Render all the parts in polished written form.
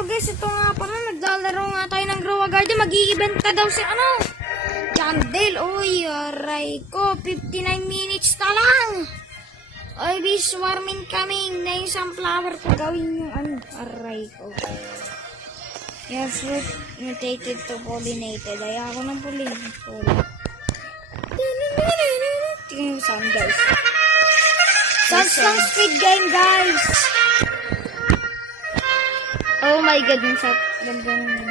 So guys, ito nga pala, naglalaro nga tayo ng Grow a Garden. Mag-i-event daw si Jandel. Uy, aray ko, 59 minutes na lang. Ay, be swarming coming na yung sunflower ko. Gawin yung aray ko. Your fruit mutated to pollinated. Ay, ako ng pollinated. Tingnan mo saan, guys. Saan speed game, guys. Oh my god, yung sa ganda naman.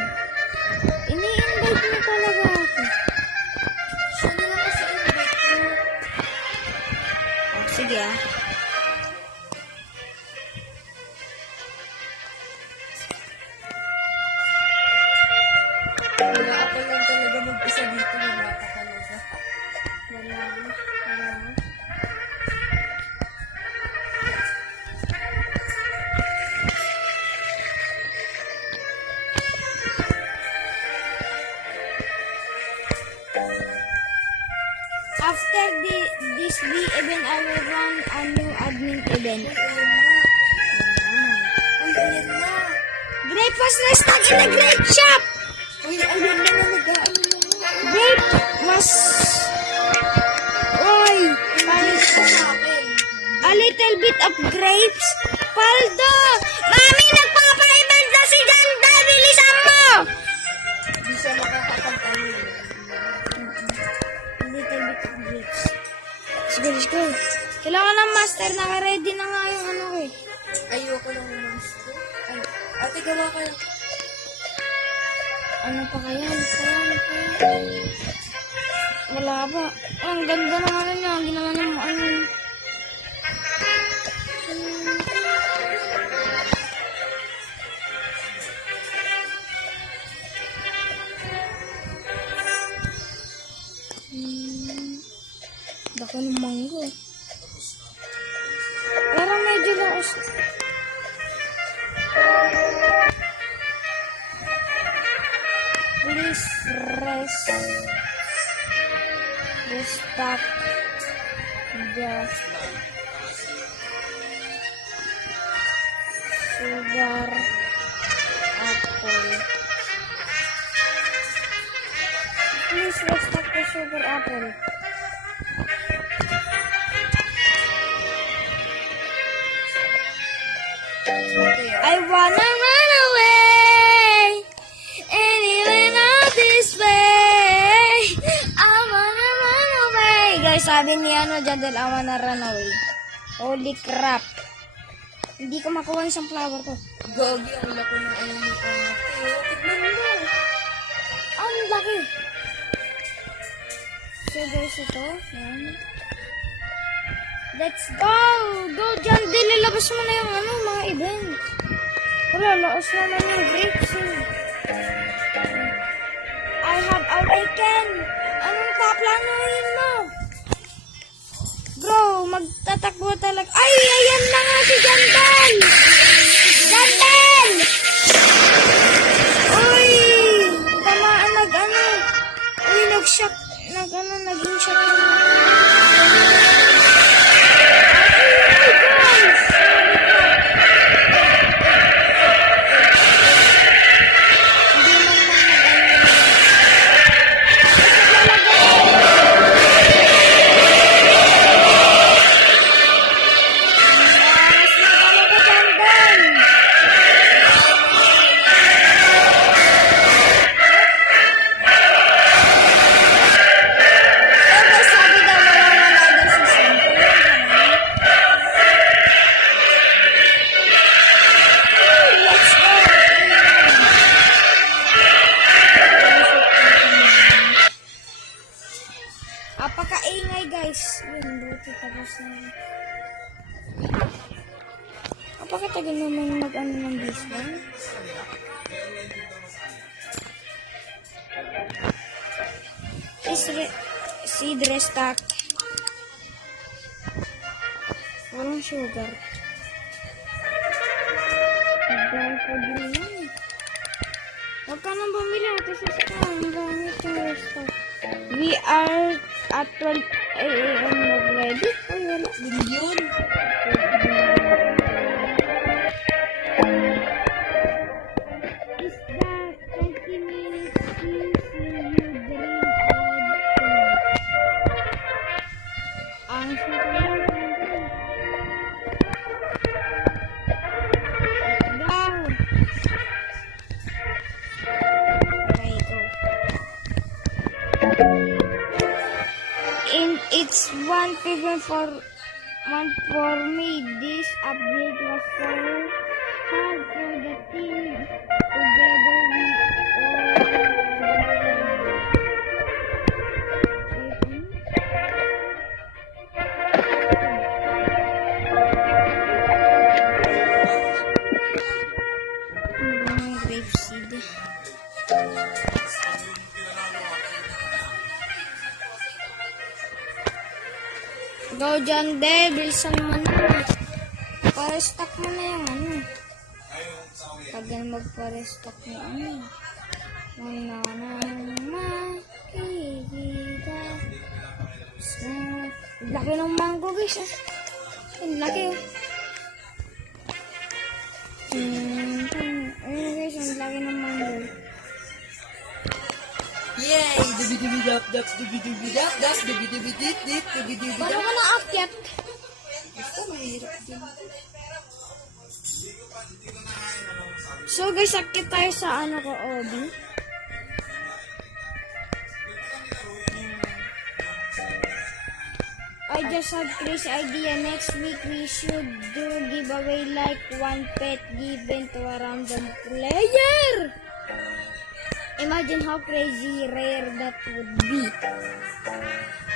Ini-invite mo talaga ako. Siya na lang kasi invite mo. Oh, sige ah. Wala ako lang talaga mag-isa dito. Wala ka talaga. Wala. After this event, I will run a new admin event. Uy, ayan na. Grape was restocked in the grape shop! Uy, ayan na na. Nag-ano na. Grape was... Oy! A little bit of grapes. Paldo! Mami, nagpapa-event na si Janda! Bilisan mo! Hindi siya makakapagtayo. A little bit of grapes. Let's go. Kailangan ng master. Naka-ready na nga yung ko eh. Ayoko lang ng monster. Ay, ate, gawa kayo. Ano pa kaya? Wala pa. Ang ganda naman niya. Ginawa niya mo Baka ng mango. Pero medyo laos. Please restock the sugar apple. Please restock the sugar apple. I wanna run away, anyway not this way. I wanna run away. Guys, sabi ni Jandel, I wanna run away. Holy crap. Hindi ko makuha yung sunflower ko. Gagi, ang laki ng ano ni ate. Tignan mo. Ang laki. So guys, ito. Yan. Let's go! Go, Jandel! Ilabas mo na yung mga event. Wala, laos naman yung grapes eh. I have all I can. Anong paplanuhin mo? Bro, magtatakbo talaga. Ay, ayan na nga si Jandel! Jandel! Uy! Tamaan Uy, nag-shock. Naging shock. Apakaingay guys. Yun, buti tapos na. Apakatagal naman ng this one. Seed restock. Walang sugar. Dahil po din yan. Huwag ka nang bumili natin sa scan. Ang gamit yung restock. We are at 12 a.m. already. Ay, wala din yun. It's 1 for me. This update was so hard for the team. Together we all grapeseed. Go John Del, bilisan mo na. Pa-restock mo na yung ano. Tagal magpa-restock na ano. Wala na makikita. Laki ng mango guys ah. Ang laki oh. Ayun guys, ang laki ng mango. Yay! Dubi-dubi-dap-dap, dubi-dubi-dap-dap, dubi-dubi-dip-dip, dubi-dubi-dap. Paano ka na-akyat? Basta mahirap din. So guys, akyat tayo sa ano ko, Obi. I just had crazy idea. Next week we should do giveaway like one pet given to a random player. Imagine how crazy rare that would be.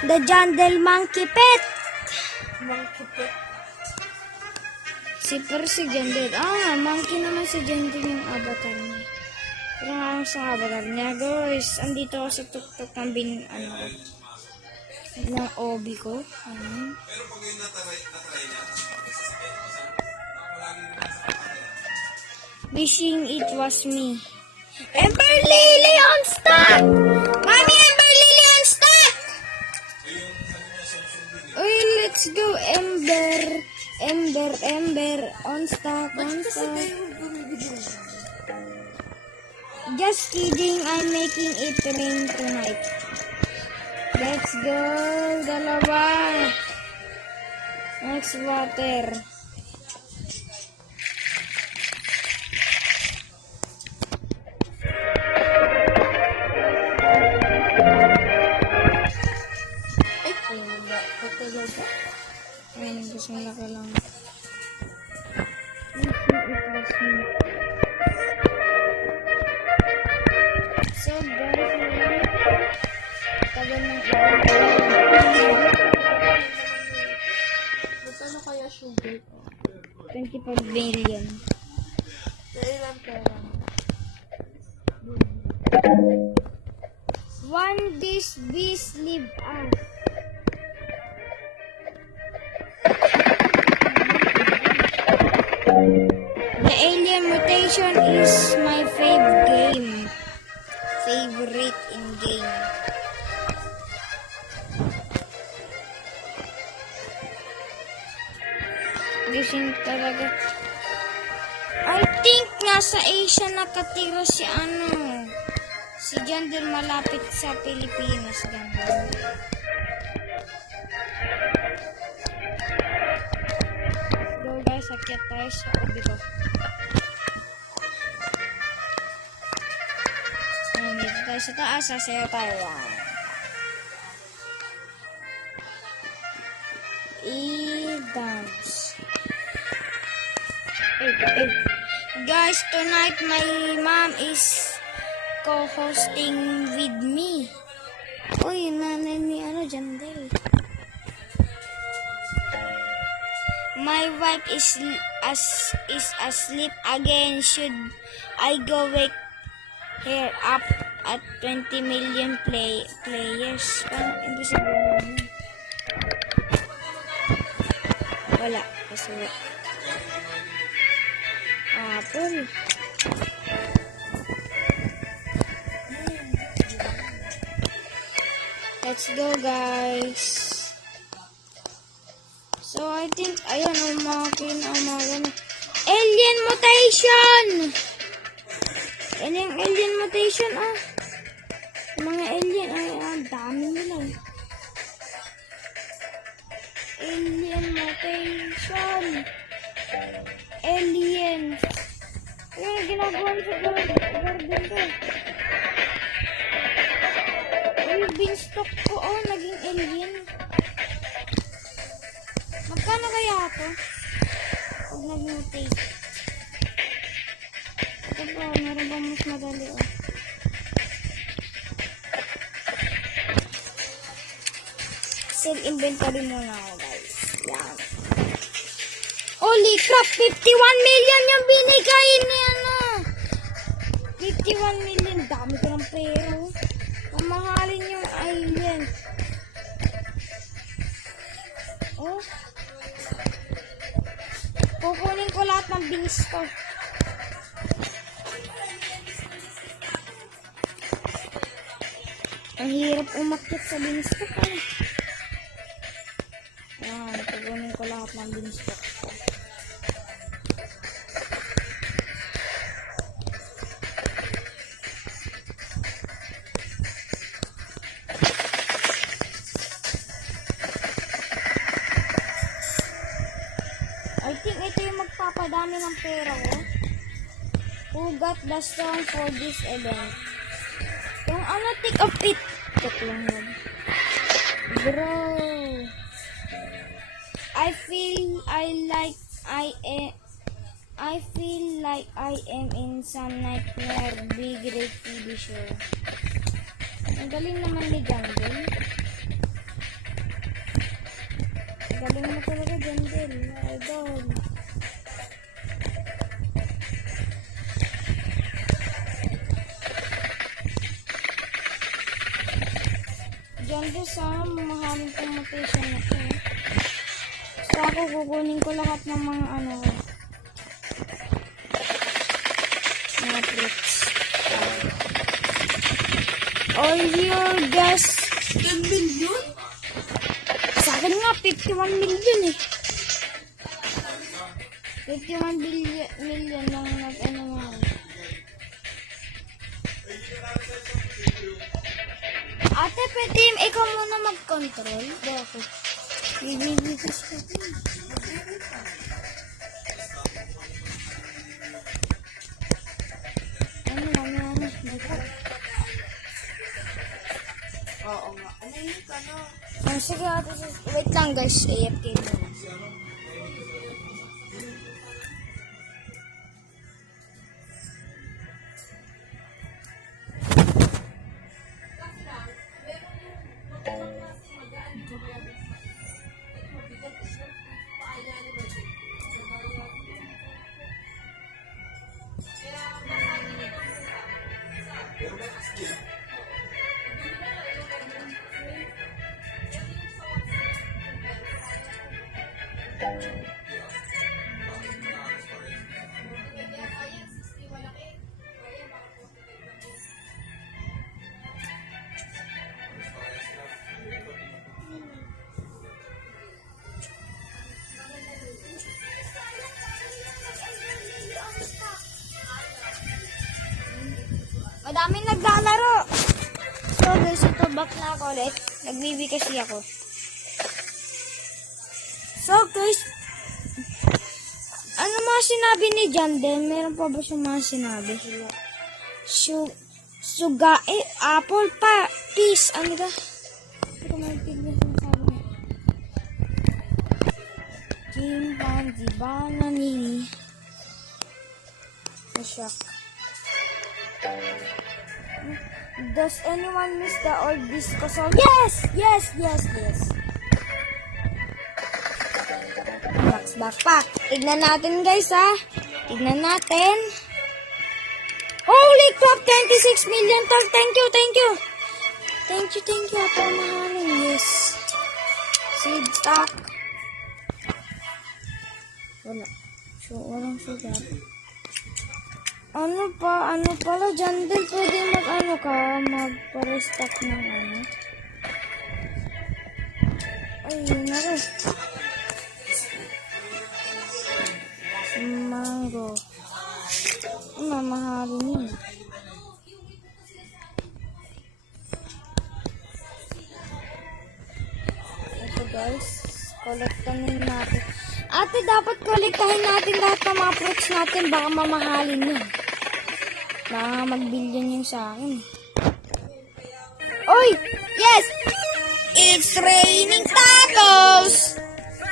The Jandel Monkey Pet. Monkey pet. Si Percy Jandel. Ah, monkey naman si Jandel yung avatar niya. Pero nga sa avatar niya, guys. Andito ako sa tuktok ng ng obi ko. Ano? Wishing it was me. Ember Lily on stock! Mommy, Ember Lily on stock! Uy, let's go, Ember. Ember on stock, on stock. Just kidding, I'm making it rain tonight. Let's go, dalawa. Next water. Ay, wala. Patalaga. Ayun, gusto nila ka lang. So guys, tagal ng Magkano kaya sugar? 25 billion. Sa ilang pera? One these bees leave us. The Alien Mutation is my favorite in game. Gising talaga. I think nasa Asia nakatira si si Jandel malapit sa Pilipinas. Ganun. Go guys, akyat tayo sa obi ko. Ayan, dito tayo sa taas, sasayaw tayo. I-dance. Guys, tonight my mom is co-hosting with me. Uy, nanay ni Jandel. My wife is asleep again. Should I go wake her up at 20 million players? Parang imposible naman. Wala. Kasi apple. Let's go, guys. So, I think, ayan, umakin. Alien Mutation! Yan yung Alien Mutation, ah. Mga alien, ang dami nila. Alien Mutation. Alien. Yung ginagawa sa garden ko. Yung beanstalk ko, naging alien. Magkano kaya ito? Huwag nag-mutate. Ito pa, meron ba mas madali oh. Save inventory muna ako guys. Yan. Holy crap! 51 million yung binigay ni ano! 51 million. Dami ko ng pera. Mamahalin yung alien. Oh. Kukunin ko lahat ng bings ko. Ang hirap umakyat sa bings ko. Ayan, kukunin ko lahat ng bings ko. I think ito yung magpapadami ng pera ko. Who got the song for this event? Yung ano, take of it. Check lang yun. Bro. I feel like I am in some nightmare big red TV show. Ang galing naman ni Jandel. Galing mo talaga, Jandel. Idol. Jandel, sana mamahalin kong mutation na ito. Basta ako, kukunin ko lahat ng mga ano. Mga tricks. All your guess. 10 million? Sa akin nga, 51 million eh. 51 million lang nag-ano nga. Ate, pwede ikaw muna mag-control? Bakit? Ibibigas ko din. Ano? Dito. Oo nga. Ano yun ka na? Sige ate, wait lang guys. AFK muna. Madaming naglalaro. So guys, ito back na ako ulit. Nagbibi kasi ako. So guys, ano mga sinabi ni Jandel? Meron pa ba siyang mga sinabi? Apple pa, peace. Ano ka? Hindi ko maintindihan yung sabi niya. Chimpanzee, bananini. Nashock. Does anyone miss the old disco song? Yes! Max backpack. Tignan natin guys ha. Tignan natin. Holy crap! 26 million tol. Thank you. Thank you. Ako mahalin. Yes. Seed stock. Wala. Walang sugar. Ano pala, Jandel, pwede magpa-restock ng ano. Ay, naro. Mango. Mamahalin yun. Ito guys, kolektahin natin. Ate, dapat kolektahin natin lahat ng mga fruits natin, baka mamahalin yun. Baka mag-billion yung sa akin. Oy! Yes! It's raining tacos!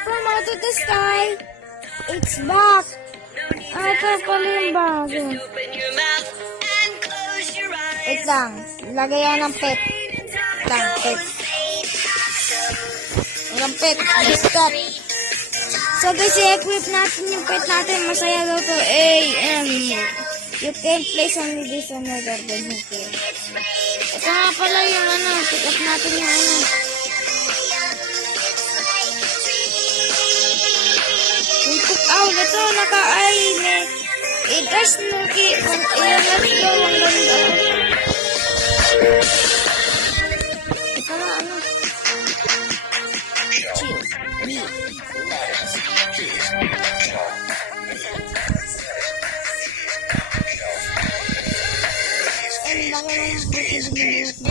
From wanna to the sky. It's back. Ito pala yung bago. Wait lang. Lagay yan ng pet. Pet. Walang pet. Biscuit. So guys, i-equip natin yung pet natin. Masaya daw to. You can place only this on your garden. Okay. Ito nga pala yung pick up natin yung Yung cook out. Ito, i-dress nuki. Kung i-dress ko ang ganda. Ito na, Chill.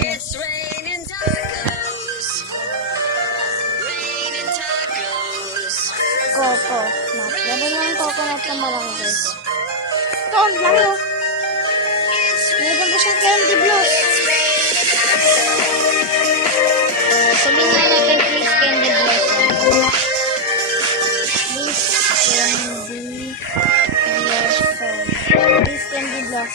It's raining tacos. Raining tacos. Coconut. Ganda nga yung coconut na malaki, guys. Ito, ang laki, oh. Meron ba siyang candy bloss? Sabihin nga natin, please, candy bloss. Please, candy bloss. Please, candy bloss.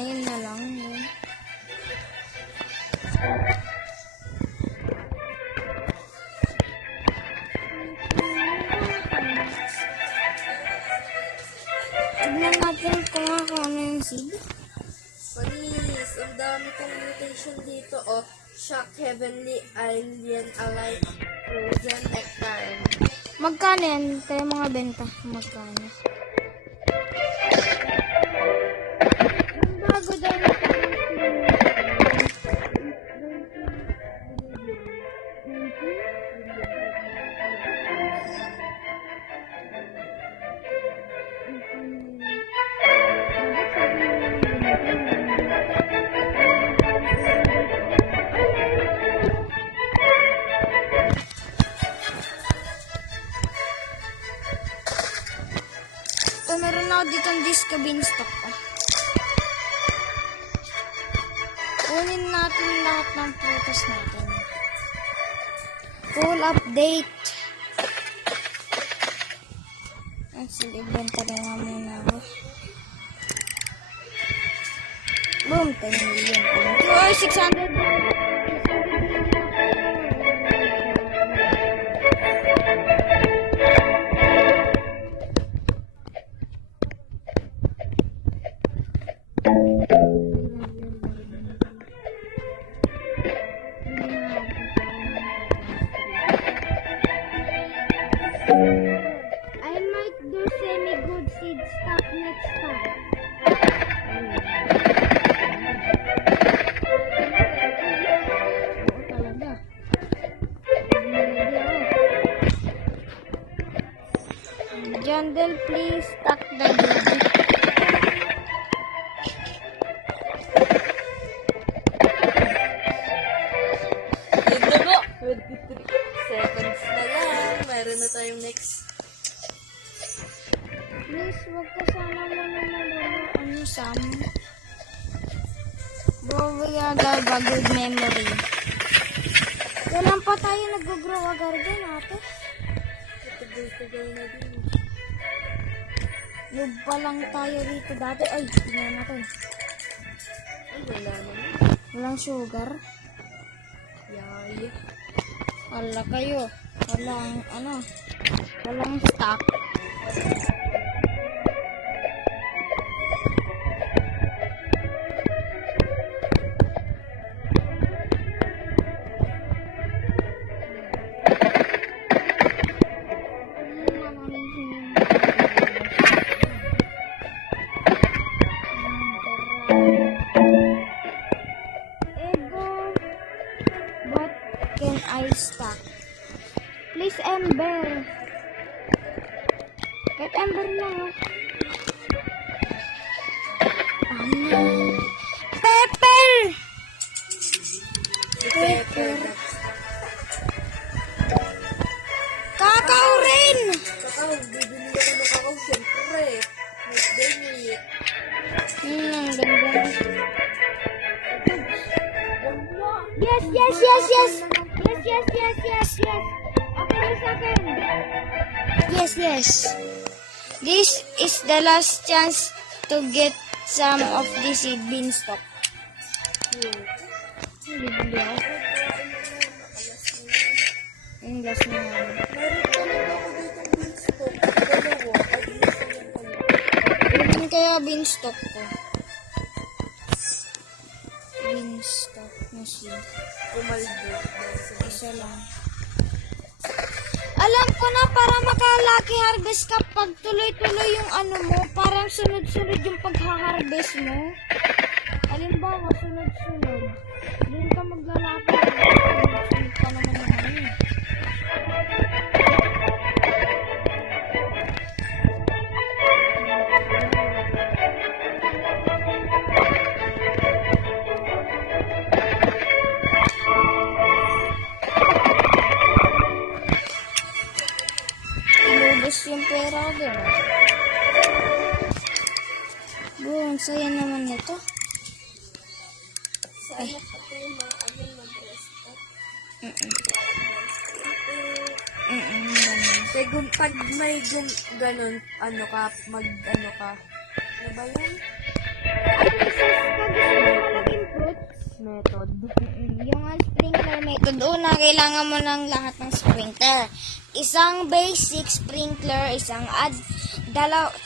Yun na lang. Yun. Tignan natin kung ano yung seed. Panis, ang dami kong mutation dito. Oh, Shock Heavenly Alien Alike Frozen Hectare. Magkano yan? Tayo mga benta. Magkano? Bago daw na meron ako dito ang disco bean stock. Kunin natin lahat ng prutas natin. Full update. Sige, benta rin nga muna ako. Boom, 10 million. Or 600. I might do semi-good seed stock next time. Oo talaga. Jandel, please stock the baby. Yun na po. 23 seconds na lang. Meron na tayong next. Please, wag ka sana mo naman Sam. Bro, we have a good memory. Kailan pa tayo nag-grow a garden ate? Tagal na din. Noob pa lang tayo rito dati. Ay, tingnan natin. Ay, wala naman. Walang sugar. Yay. Wala kayo. Walang stock. What can I stock? Please, Ember. Kahit Ember lang, oh. Pepper. Kakao rin! Kakao, bibili ako ng kakao, syempre. Next day meat. Ang ganda. Yes, yes, yes, yes! Yes, yes, yes, yes, yes! Okay, second. Yes, yes. This is the last chance to get some of this seed beanstalk. Bibili ako. Yung last na nga. Meron talaga ako dito beanstalk. Dalawa. Ay, isa lang pala. Ilan kaya beanstalk ko? Beanstalk na seed. Umaldo. Isa lang. Alam ko na, para maka-lucky harvest ka pag tuloy-tuloy yung ano mo, parang sunod-sunod yung pagha-harvest mo. Halimbawa, sunod-sunod. Doon ka maglalaki. Sunod-sunod ka naman yung ano. Ilubos yung pera ko din. Ang saya naman nito. Sana ito yung mga ano ng resto. Ganun. Kaya pag may ganun, ano ka, ano ka. Ano ba yun? Method. Yung sprinkler method, una, kailangan mo ng lahat ng sprinkler. Isang basic sprinkler,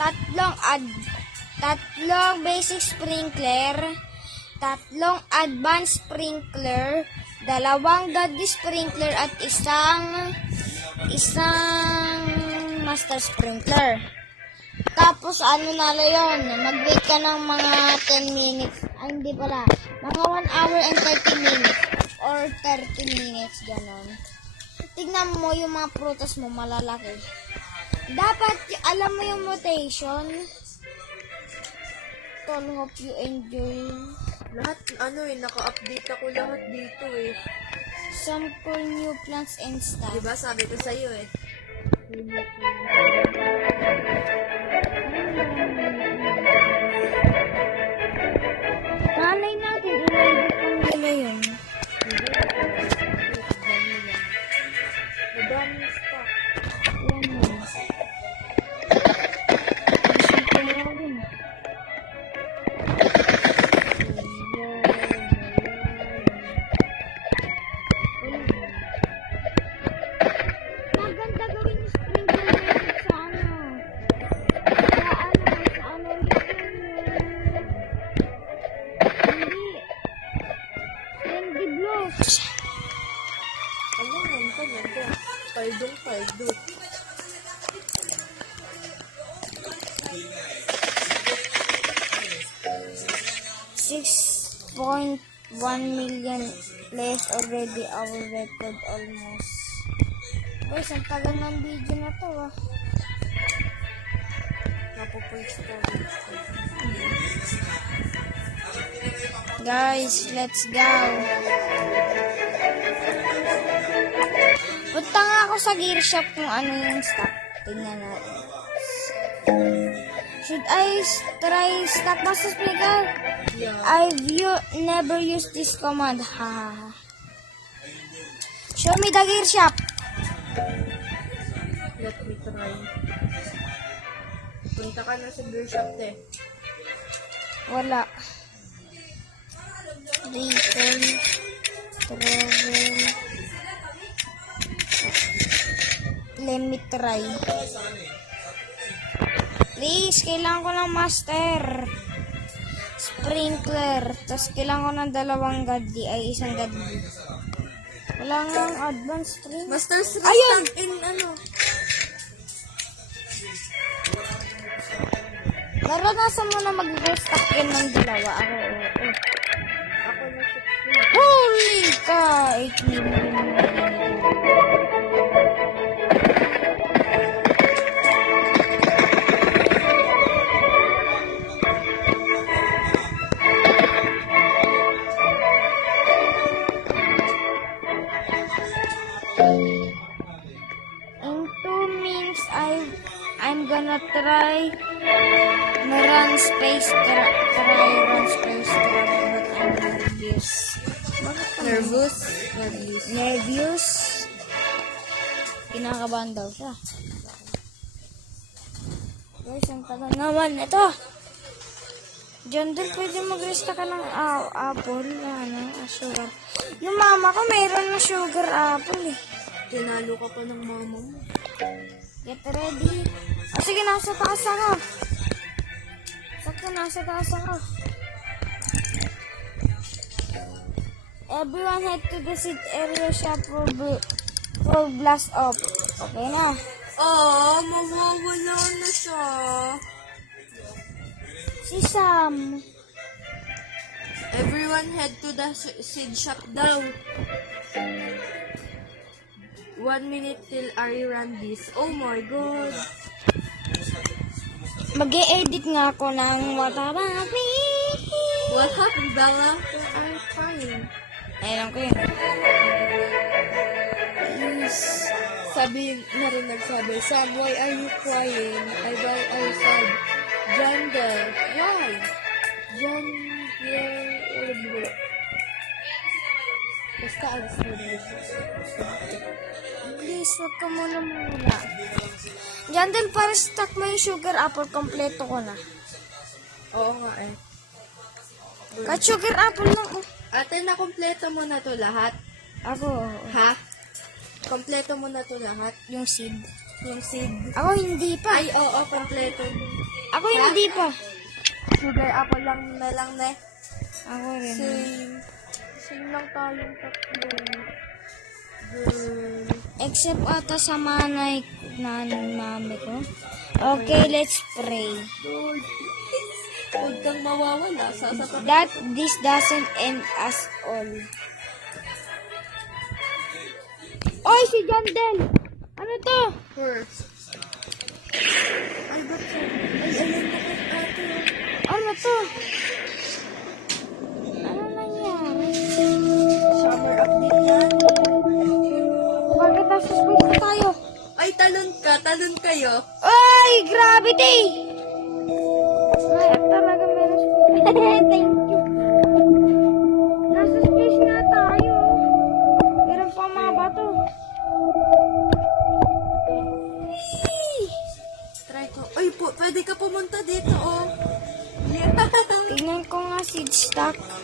tatlong basic sprinkler, tatlong advanced sprinkler, dalawang daddy sprinkler, at isang master sprinkler. Tapos, ano na yun, mag-wait ka ng mga 10 minutes. Ay, hindi pala. Mga 1 hour and 30 minutes. Or 30 minutes, ganon. Tignan mo yung mga prutas mo, malalaki. Dapat, alam mo yung mutation. Tol, hope you enjoy. Lahat, naka-update ako lahat dito eh. Some cool new plants and stuff. Diba, sabi ko sa'yo eh. Malay natin, ilagay nila yun. Madaming stock. Yan yun. Isang pera din. Maganda gawin yung sprinkler method sa ano. Sa ano, hindi blocks. Ano yan pa nito? Paldo. 6.1 million plays already our record almost. Guys, ang tagal ng video na to ah. Napo-full Guys, let's go. Punta nga ako sa gear shop kung ano yung stock. Tingnan natin. Should I try stock master speaker? Yeah. I've never used this command. Ha. Show me the gear shop. Let me try. Punta ka na sa gear shop te. Wala. Return. Travel. Let me try. Please, kailangan ko ng master. Sprinkler. Tapos kailangan ko ng dalawang gaddi. Ay, isang gaddi. Wala nga ang advanced string. Master Street Ayun! stock in ano? Naranasan mo na mag-restock yun ng dalawa. Ako, oo. Ako na 16. Holy ka! 8 million. try na run space travel, but I'm nervous. Bakit ka Nervous? nervous? Kinakabahan daw siya. Guys, ang tagal naman ito. Diyan din pwede mag-resta ka ng apple, sugar. Yung mama ko mayroon na sugar apple eh. Tinalo ka pa ng mama mo. Get ready. Sige, nasa taas ako. Sakto, nasa taas ako. Everyone head to the seat area shop for blast off. Okay na. Mawawala na siya. Si Sam. Everyone head to the seed shop daw. 1 minute till I run this. Oh my god. Mag-e-edit nga ako ng What About Me. What happened, Bella? I'm crying. Ayun ko yun. Please. Sabi na rin nagsabi, Sam, why are you crying? I said, Jandel. Why? Jandel. Basta alas mo na Please, wag ka muna muna. Diyan din para stock mo yung sugar apple. Kompleto ko na. Oo nga eh. Kahit sugar apple lang. Ate, nakompleto mo na to lahat? Ako, Ha? Kompleto mo na to lahat? yung seed. Yung seed? Ako hindi pa. Ay, oo, kompleto. Ako hindi pa. Sugar apple lang na lang, ne? Ako rin. Same lang tayong tatlo. Girl. Except ata sa mami ko. Okay, let's pray. Lord, huwag kang mawawala. Sasapat. That this doesn't end us all. Oy, si Jandel! Ano to? First. Ay, ba't siya? Ay, ayun na kay ate. Ano to? Ano nangyari? Summer update yan. Bakit nasa space na tayo? Ay, talon kayo. Ay, gravity! Ay, talaga meron space. Thank you. Nasa space na tayo. Meron pa mga bato. Try ko. Ay, pwede ka pumunta dito, oh. Yeah. Tingnan ko nga seed stock. Ganda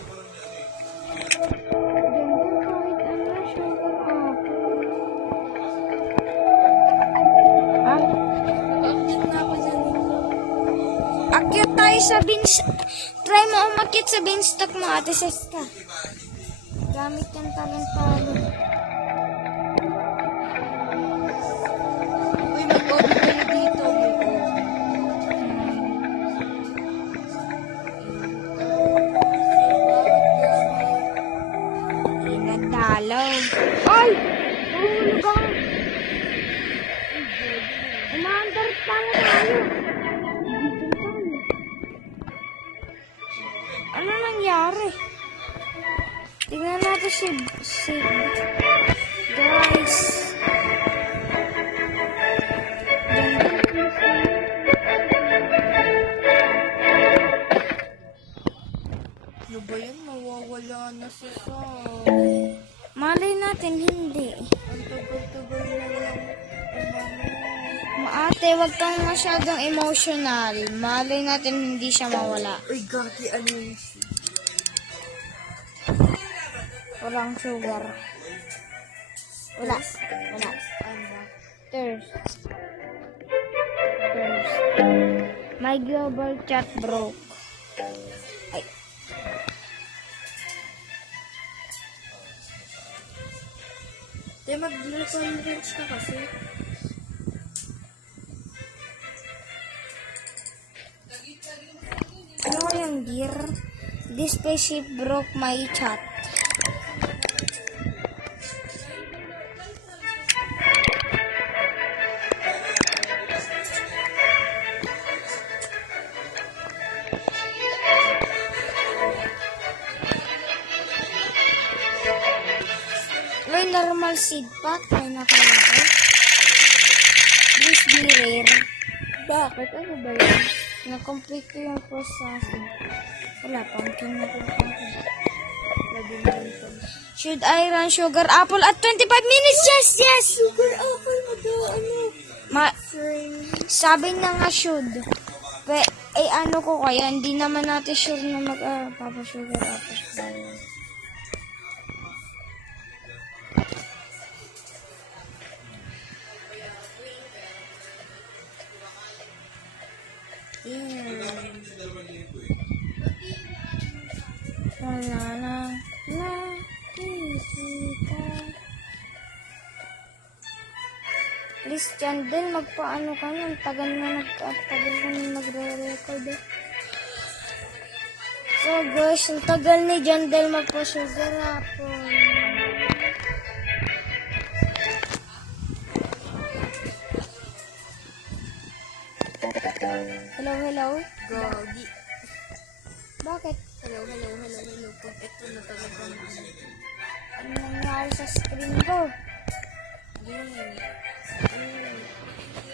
kahit ano, sugar apple. Ah, Update na ako dyan. akyat tayo sa beans. Try mo umakyat sa beanstalk mo, Ate Seska. Gamit yung talong-talo. Uy, mag-obi kayo dito. Inadalaw. Ay! Nahulog ako. Umaandar pa na tayo. Dito tayo. Ano nangyari? Tingnan natin si guys. Ano ba yan? Mawawala na si Sam. Malay natin hindi. Ang tugal-tugal na lang. Ate, wag kang masyadong emotional. Malay natin hindi siya mawala. Uy, gagi, ano yun? Walang sugar. Wala. Ano? Thirst. My global chat broke. Ay. Te, mag-conference ka kasi. Ano yung dear? This spaceship broke my chat. May normal seed pack. May nakalagay. Please be rare. Bakit? Ano ba yun? Na-complete ko yung processing. Wala, pumpkin na po. Should I run sugar apple at 25 minutes? Yes, yes! Sugar apple mo daw, ano? Sabi na nga should. Ano ko kaya, hindi naman natin sure na papa-sugar apple. Wala na nakikita. Christian din, magpaano ka nun? Tagal na nagre-record eh. So guys, ang tagal ni Jandel magpa-sugar apple. Hello, hello? Gogi. Bakit? Hello. Pag ito na talaga na. Ano nangyari sa screen ko?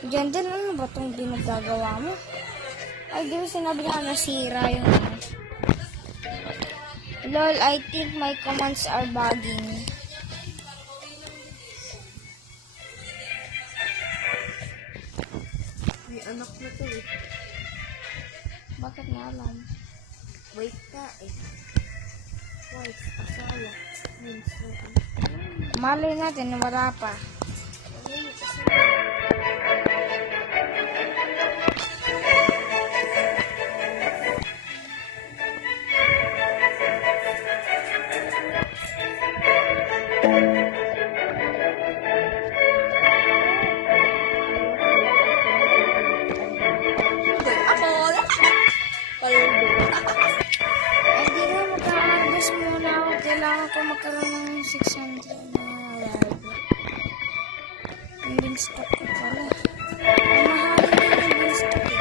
Jandel, ano ba itong ginagagawa mo? Ay, di ba sinabi niya nasira yung Lol, I think my commands are bugging. May anak na to eh. Bakit na alam? Wait ka eh. Wife, asawa. Minsan. Malay natin, wala pa. Apple! Paldo. Hindi na magka-harvest muna ako. Kailangan ko magkaroon ng 600 na live. Ending stock ko pala. Ang mahal na yung ending stock ko.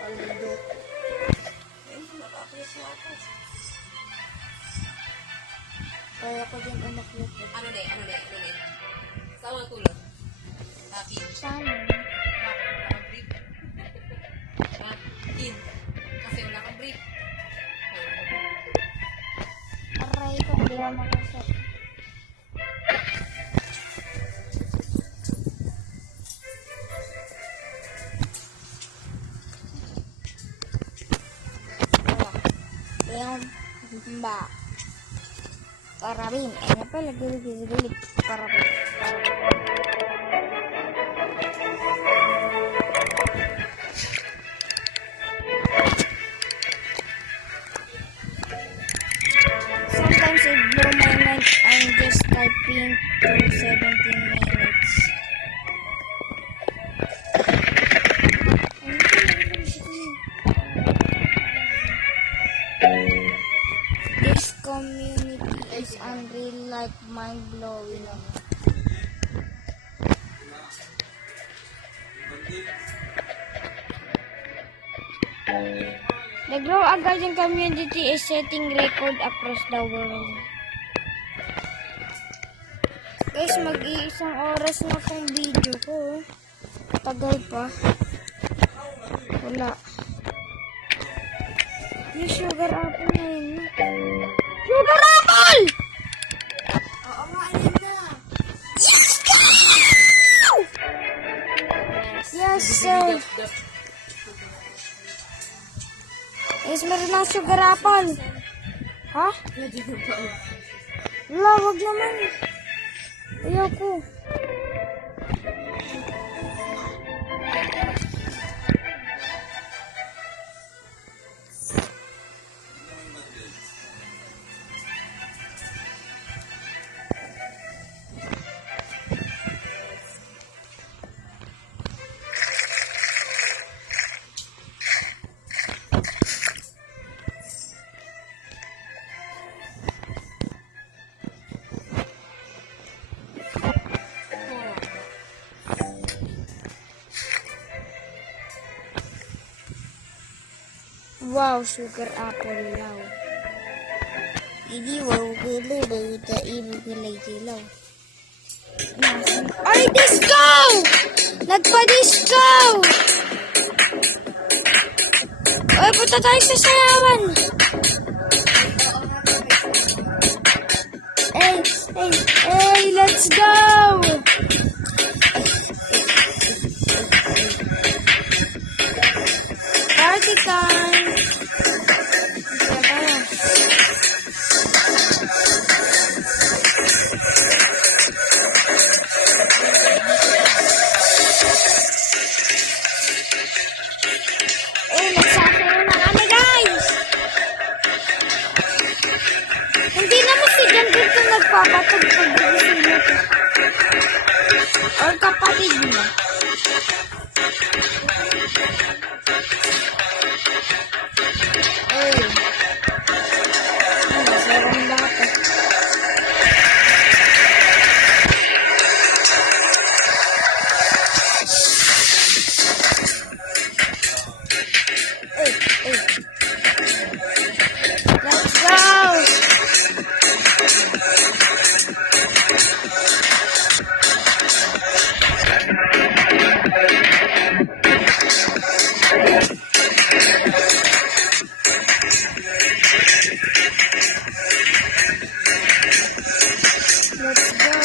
Paldo. Kaya ko din anak nito. Ano na? Saan ang tulog? Happy. Sana. Naka-brief. In. Kasi naka-brief. Aray ko, hindi na makasap. Yung ba karabin, ano pala gilig karabin. Sometimes it blow my mind. I'm just typing to 17 minutes. This community is unreal, like mind-blowing. The Grow a Garden community is setting record across the world. Guys, mag-iisang oras na kung video ko. Tagal pa. Wala. Yung sugar apple na yun. Sugar apple! Oo nga, ayun na. Yes, sir. Yes, meron ng sugar apple. Ha? Pwede mo ba? Wala, wag naman. Ayoko. wow, sugar apple law. Hindi wow, gulay ba ito ibigulay dilaw. Ay, disco! Nagpa-disco! Ay, punta tayo sa sayawan. Hey, let's go! Party time! Masaya tayo. Nagsasayaw na kami, guys! Hindi naman si Jan dito nagpapatugtog dito. Or kapatid mo. Masarang lahat eh. Let's go! Let's go!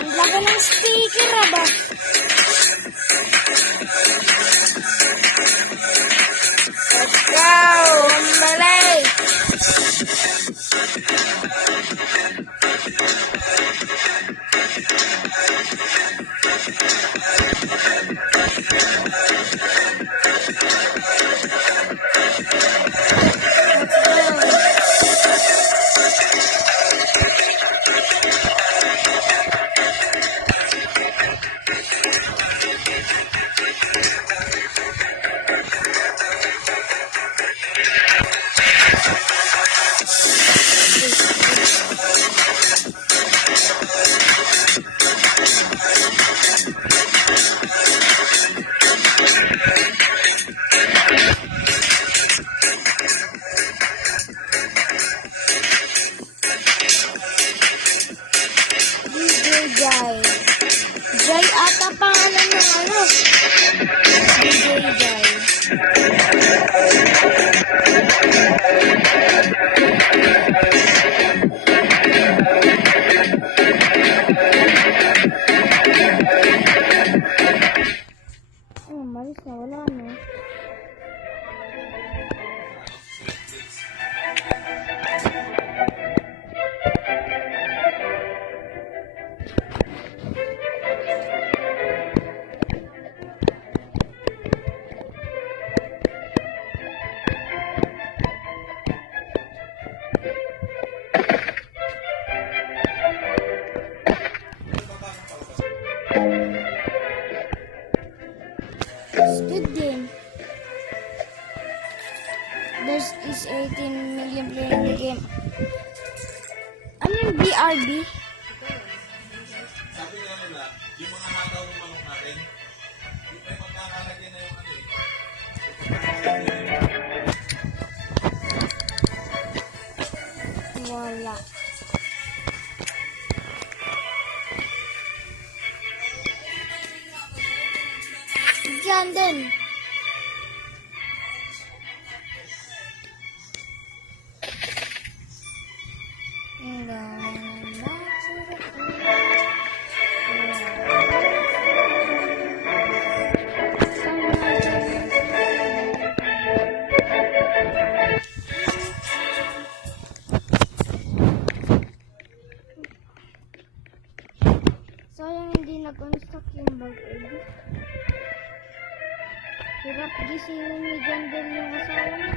Ang laki ng sticker ba? Let's go! Malay! Jai. Jai ata pangalan ng ano? DJ Jai. Maris na wala no? Good game. There is 18 million playing the game. Ano yung BRB? Sabi nga nila, yung mga hataw ng manok natin, yung may magkakalagyan na yung ano eh. Wala. Diyan din. Sayang hindi nag-unstock yung bag egg. Hirap gisingin ni Jandel yung asawa niya.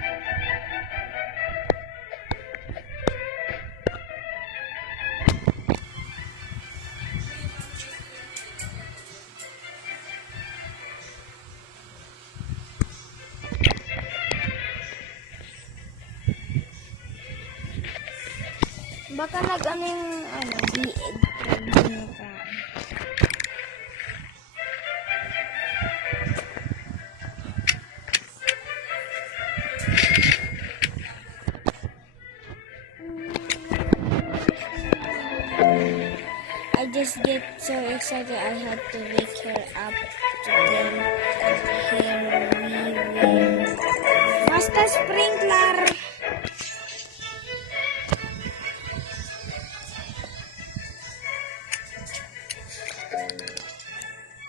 Baka nag-ano yung ano, B-egg. just get so excited I had to wake her up to tell her we will. Master Sprinkler!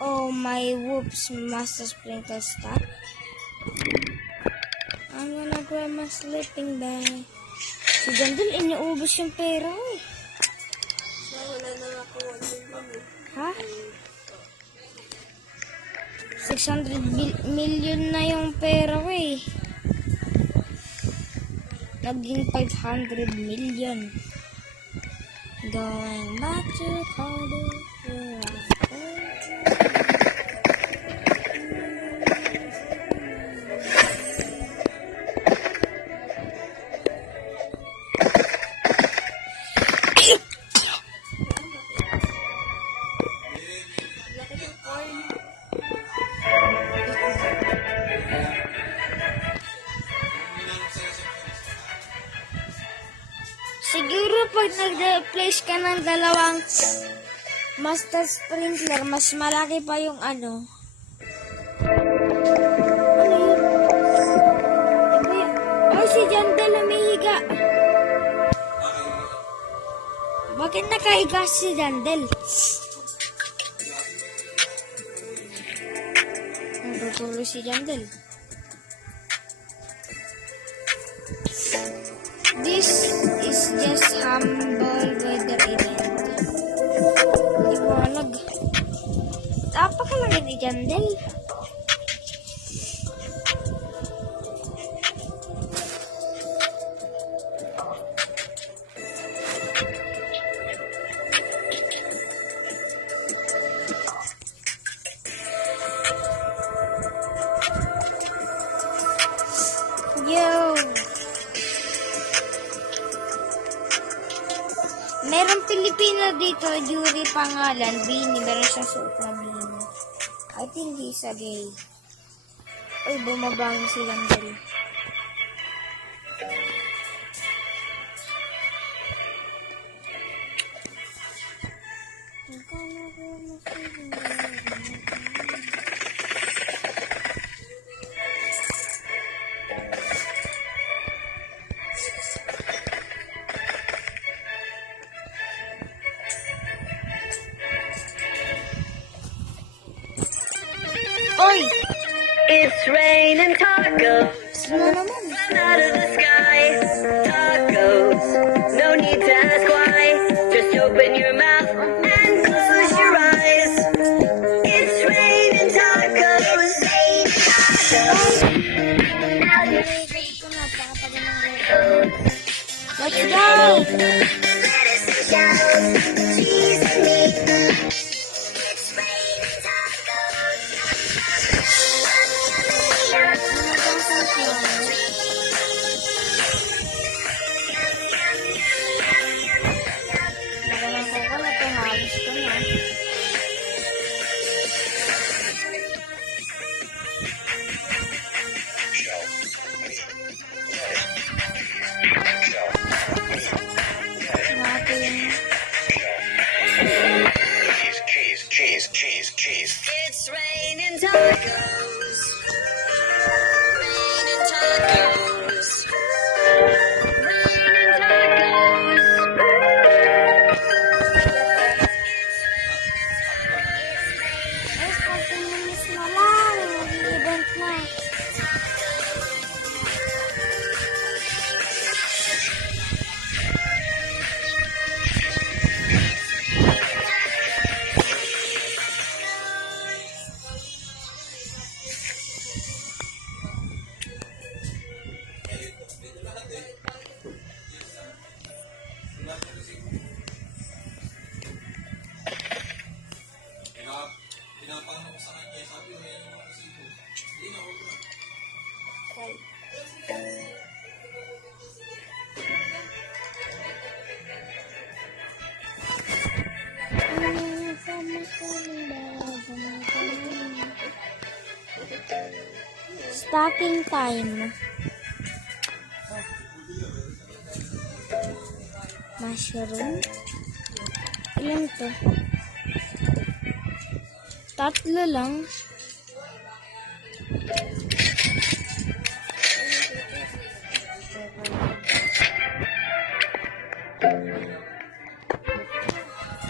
Oh my whoops, Master Sprinkler stop. I'm gonna grab my sleeping bag. Si Jandel, iniubos yung pera eh. Wala na nga po 1 million eh. Ha? 600 million na yung pera ko eh. Naging 500 million. Going back to Cardiff. Laki ng corn. Siguro pag nag-place ka ng dalawang Master Sprinkler, mas malaki pa yung ano. Ano yun? Iba yun. Ay, si Jandel humihiga. Bakit nakahiga si Jandel? Natutulog si Jandel. This is just humble weather event. Liwanag. Napakalaki ni Jandel. Yo! Merong Pilipino dito, Yuri pangalan, Bini. Meron siyang suot na Bini. I think he's a gay. Uy, bumabang si Jandel. Oy! It's raining tacos Sino naman? out of the sky. Tacos, no need to ask why. Just open your mouth and close your eyes. It's raining tacos. Let's go! Lettuce and shallots, cheese and meat. It's raining tacos. Magalang ko na ito, halos ko na. Natin. Cheese. It's raining tacos. Raining tacos. Raining Ay, 14 minutes na lang. Mag-event na. Pinapangan ko sa kanya, sabi mo yan yung resibo. Hindi na, huwag na. Stocking time. Mushroom. Ilan to? Tatlo lang.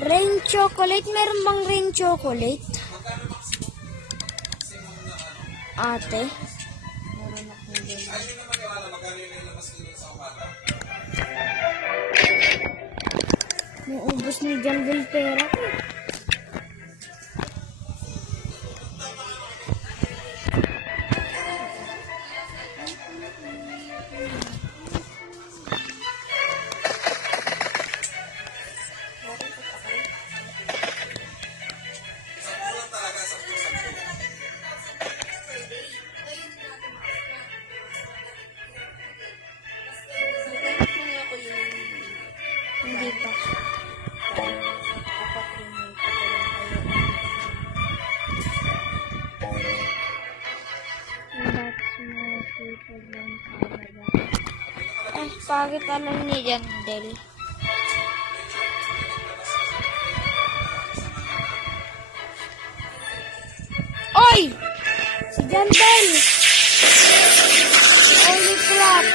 Rain chocolate? Meron bang rain chocolate? Ate? Naubos ni Jungle pera ko. Naghanap na nga ako yun. Hindi pa. Apat rin yung pagkaroon kayo. That's more people than Canada. Eh, bakit alam ni Jandel? Oy! Si Jandel! Holy crap!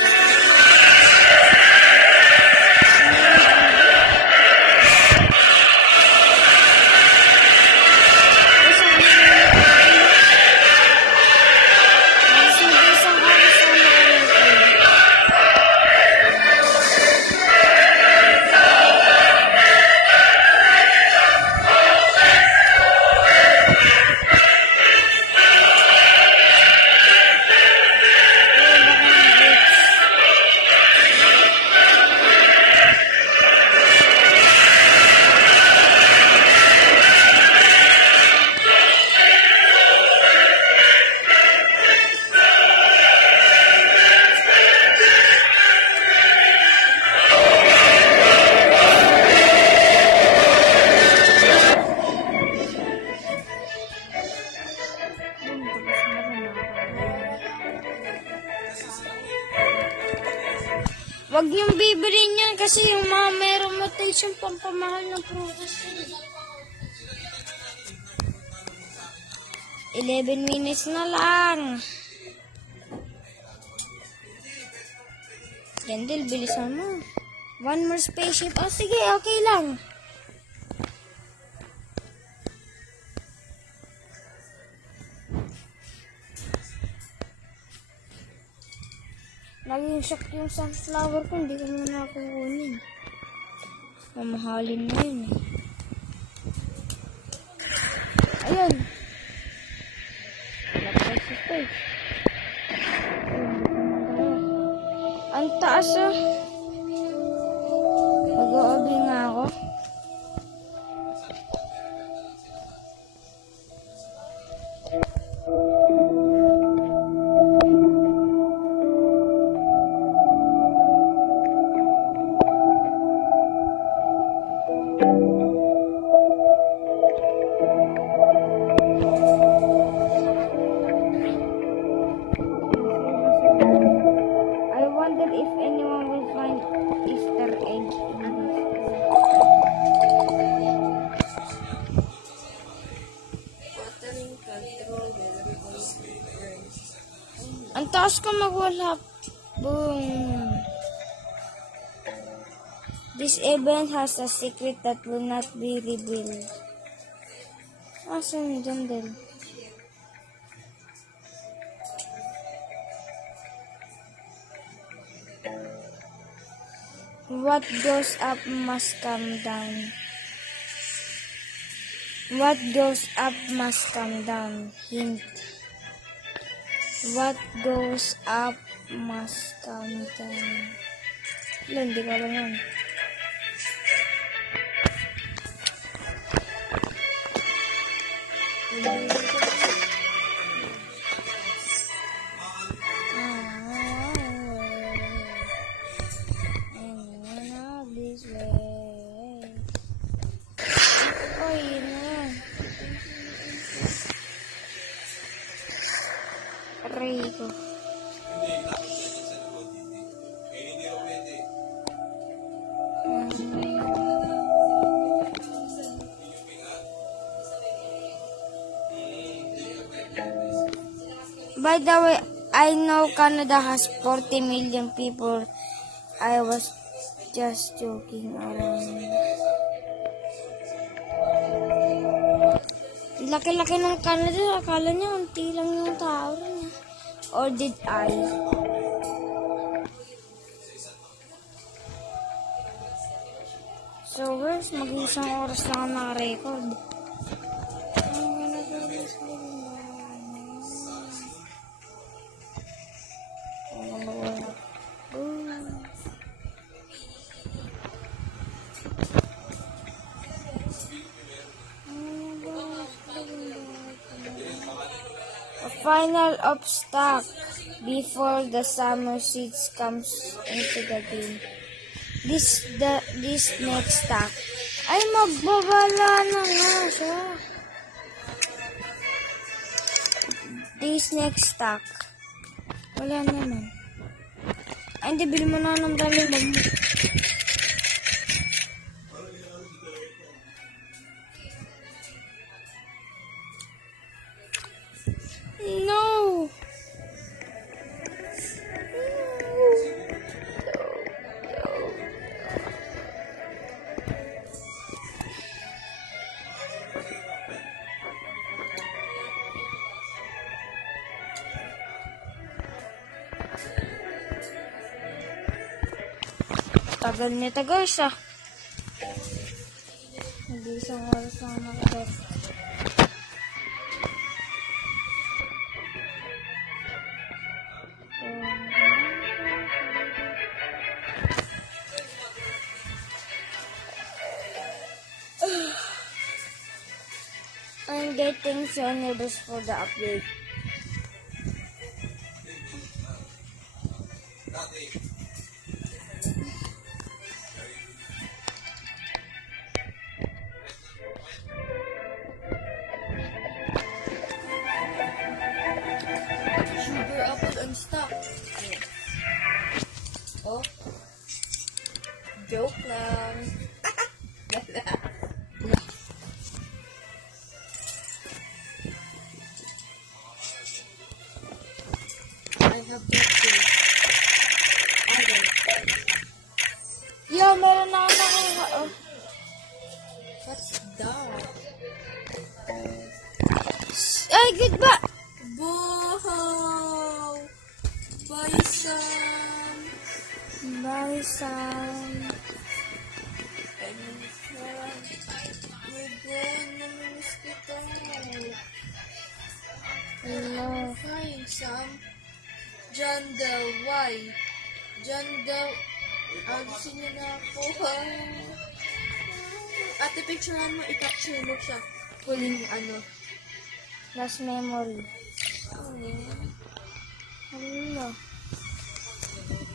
Wag niyong bibilin yan kasi yung mga merong mutation pampamahal ng prutas. 11 minutes na lang. Jandel, bilisan mo. One more spaceship. Oh, sige, okay lang. Naging shock yung sunflower ko, hindi ko muna kukunin. Mamahalin na yun eh. Ayun. Wala pa si Space. Ang taas ah. Mag-oobi nga ako. I wonder if anyone will find Easter egg in this. Watering control will reduce burns. Ang taas ko magwala. Boom. This event has a secret that will not be revealed. Asan dyan din? What goes up must come down. What goes up must come down. Hint. What goes up must come down. Wala, hindi ko alam yun. This way. Oh, yun na yan. Aray ko. Hindi, tapos yan sa likod, hindi. Eh, hindi raw pwede. By the way, I know Canada has 40 million people. I was just joking around. Laki-laki ng Canada. Akala niya, unti lang yung tao rin. Or did I? So, guys, mag-isang oras lang ako naka-record. A final of stock before the summer seeds comes into the game. This next stock ay magbabala na nga siya. This next stock wala naman. Ay hindi, bili mo na ng dami mo. No. Tagal niya guys ah. Hindi isang oras lang nakatest. I'm getting so nervous for the update. Sugar apple on stock. Oh. Joke lang. I have that too. Yo, meron na ako nakaka... Oh. What's that? Ay, good ba? Wow! Bison! Bye, Sam. My God, namimiss kita. Hello. Fine, Sam. John Doe, why? John Doe, alisin niyo na ako. Ate, picturean mo, i-capture mo siya. Huling ano. Last memory. Hello.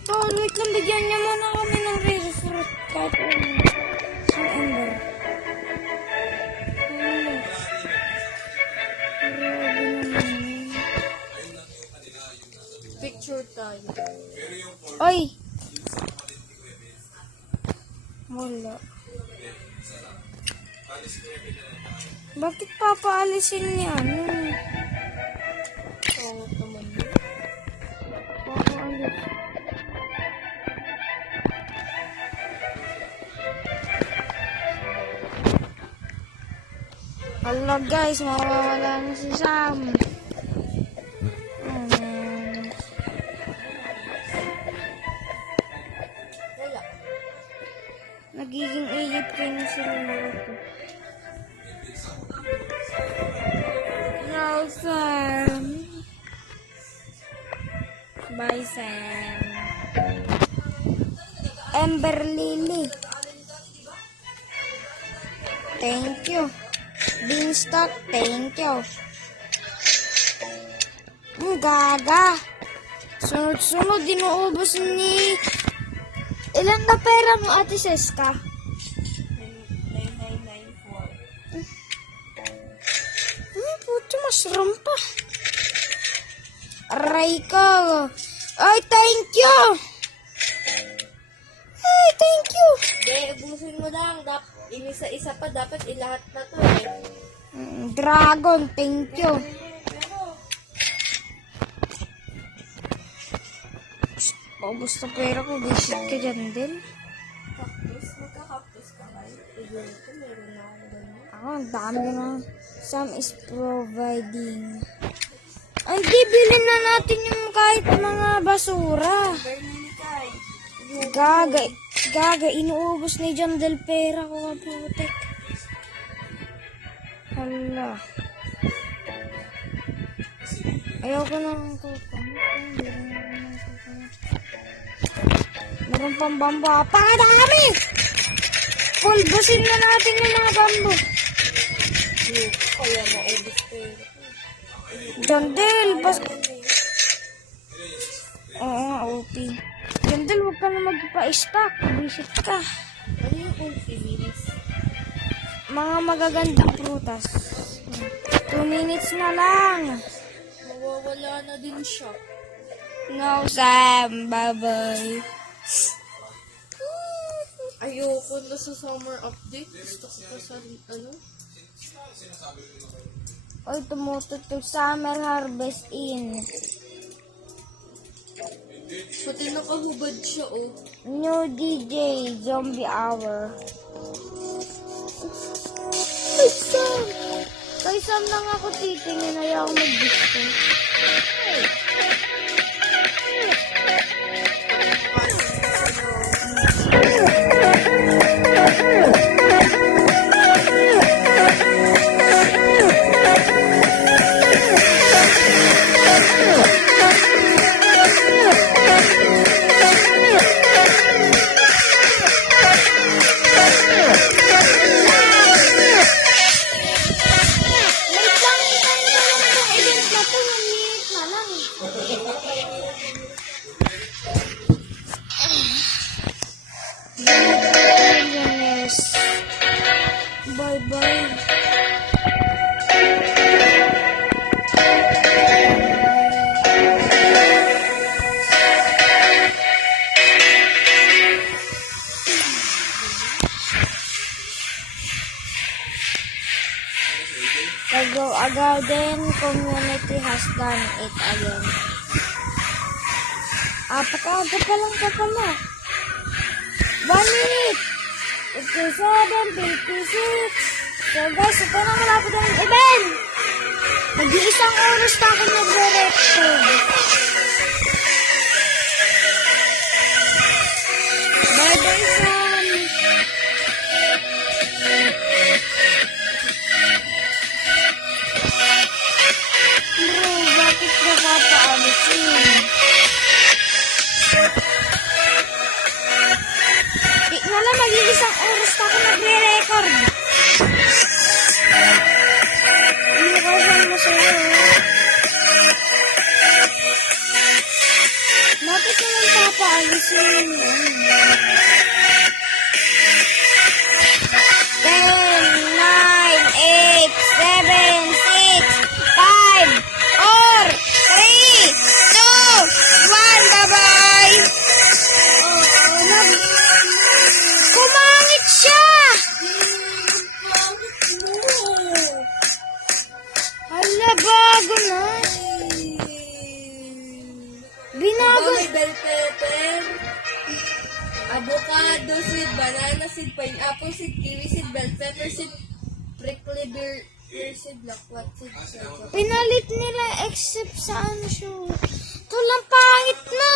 Oh, wait lang. Bigyan niya muna kami ng rare fruit. Kahit ano. Ang ember. Hello. Grabe naman. Picture tayo. Oy! Wala. Bakit papaalisin niya? Ano? Pangat naman yun. Papaalis. Hala guys, mawawala na si Sam. Wala. Nagiging ilit kayo na sila lahat. No, Sam. Bye, Sam. Ember Lily. Thank you. Beanstalk, thank you. Gaga. Sunod-sunod, dinuubos ni... Ilan na pera mo, Ate Seska? 9994. Puto, mushroom pa. Aray ko. Ay, thank you. Ay, thank you. Hindi, ubusin mo lang. Inisa-isa pa, dapat ilahat na to eh. Dragon, thank you. Paubos na pera ko. Visit ka dyan din. Cactus? Magka-cactus ka kayo? Ito, meron na ako ganyan. Ako, ang dami na. Some is providing. Hindi, bilhin na natin yung kahit mga basura. Berlin kay. Gaga, inuubos ni John Del pera ko, kaputek. Hala. Ayoko na ng coconut. Meron pang bambo. Pakadami! Pulbusin na natin yung mga bambo. Kaya maubos pera. John Del, Oo nga, OP. John Del, huwag ka na magpa-stock. Visit ka. Ano yung ultimates? Mga magagandang prutas. 2 minutes na lang. Mawawala na din siya. No, Sam. Bye-bye. Ayoko na sa summer update. Gusto ko pa sa ano? Oy, tumututog Summer Harvest in. Pati nakahubad siya, oh. New DJ, Zombie Hour. Kay Sam! Kay Sam lang ako titingin. Ayaw ako mag-disco. Bye-bye. The Grow a Garden community has done it again. Pakaga pa lang ka pala. 1 minute. 57, 56. So guys, ito na malapit na yung event. Mag-iisang oras na ako nagre-record. Bye-bye, son. Bro, bakit ka papaalisin? Di nga lang, mag-iisang oras na ako nagre-record. Inukasan mo sa'yo. Bakit naman papaalisin? 10, 9, 8, 7, 6, 5, 4, 3, 2, 1, bye-bye! Kumangit siya! Hala, bago na. Binago. May bell pepper, avocado seed, banana seed, pineapple seed, kiwi seed, bell pepper seed, prickly pear seed, lakwat seed, etc. Pinalit nila except sa ano siya. Ito lang pangit na.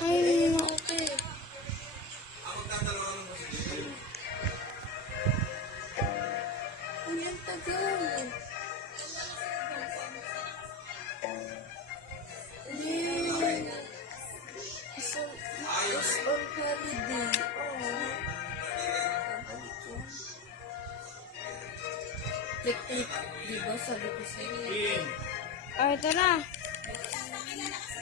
Ay, no. Okay. Ay, ang tagal. Yay! It's on holiday. Click. Diba sabi ko sa'yo? Ay, ito na.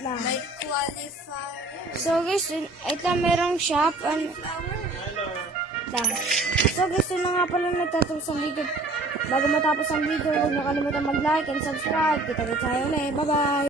Lang. May qualifier. So guys, ito merong shop. Lang. So guys, yun na nga pala nagtatapos ang video. Bago matapos ang video, huwag niyo kalimutan mag-like and subscribe. Kita-kita tayo ulit. Bye-bye!